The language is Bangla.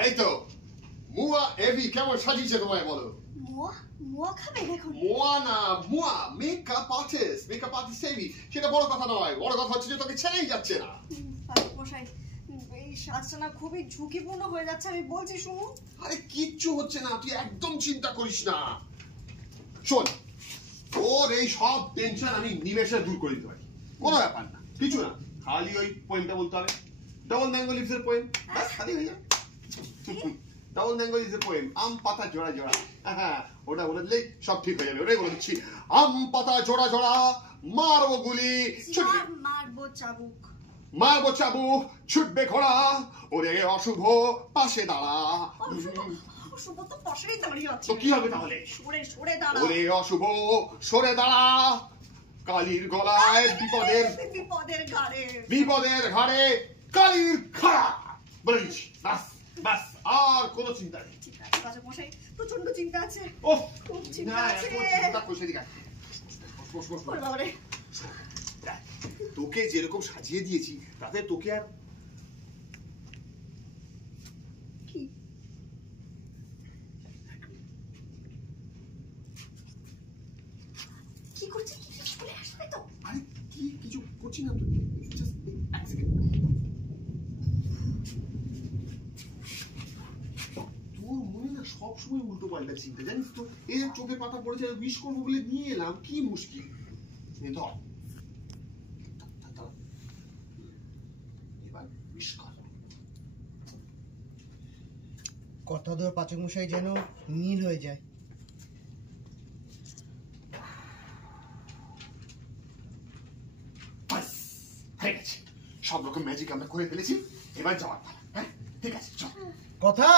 এই তো মুয়া এভি কেমন সাজিয়েছে তোমায় বলো? মোয়া মোয়া খাবে এখন? মোয়া না, মুয়া মেকআপ আর্টিস্ট, মেকআপ আর্টিস্ট এভি। সেটা বড় কথা নয়, বড় কথা হচ্ছে যে তোকে ছেড়েই যাচ্ছে না। মশাই, এই সাজটা না খুবই ঝুঁকিপূর্ণ হয়ে যাচ্ছে, আমি বলছি শুনুন। আরে কিচ্ছু হচ্ছে না, তুই একদম চিন্তা করিস না। শোন, তোর এই সব টেনশন আমি নিমেষে দূর করে দিতে পারি, কোনো ব্যাপার না, কিছু না। খালি ওই পোয়েমটা বলতে হবে, ডাবল ম্যাঙ্গো লিভস এর পোয়েম, বাস খালি হয়ে যাবে। ডাবল ম্যাঙ্গো লিভস এর পোয়েম, আম পাতা জোড়া জোড়া, হ্যাঁ ওটা বলে দিলেই সব ঠিক হয়ে যাবে। ওটাই বলে দিচ্ছি, আম পাতা জোড়া জোড়া, মারবো গুলি, মারবো চাবুক, মারবো চাবুক, ছুটবে ঘোড়া, ওরে অশুভ পাশে দাঁড়া। অশুভ তো পাশেই দাঁড়িয়ে আছে, তো কি হবে তাহলে? সরে সরে দাঁড়া, ওরে অশুভ সরে দাঁড়া, কালির গলায় বিপদের বিপদের ঘাড়ে, বিপদের ঘাড়ে কালির খাড়া। বলে দিচ্ছি, বাস বাস, আর কোনো চিন্তা নেই। ঠিক আছে পাচক মশাই, প্রচন্ড চিন্তা আছে। ওহ, খুব চিন্তা আছে। চিন্তা করছে দিকা। বস বস বস। বাবারে, তোকে যেরকম সাজিয়ে দিয়েছি তাতে তোকে আর কি কি করছিস? কিছু বলে আসবে তো? আরে কি কিছু করছি না তো, জাস্ট এক সেকেন্ড। তোর মনে না সবসময় উল্টো পাল্টা চিন্তা, জানিস তো? এই যে চোখে পাতা পড়েছে, উইশ করবো বলে নিয়ে এলাম, কি মুশকিল। ধর এবার উইশ কর। কথা ধর পাচক মশাই যেন নীল হয়ে যায়। হয়ে গেছে, সব রকম ম্যাজিক আমরা করে ফেলেছি, এবার যাওয়ার পালা। হ্যাঁ ঠিক আছে, চল। কথা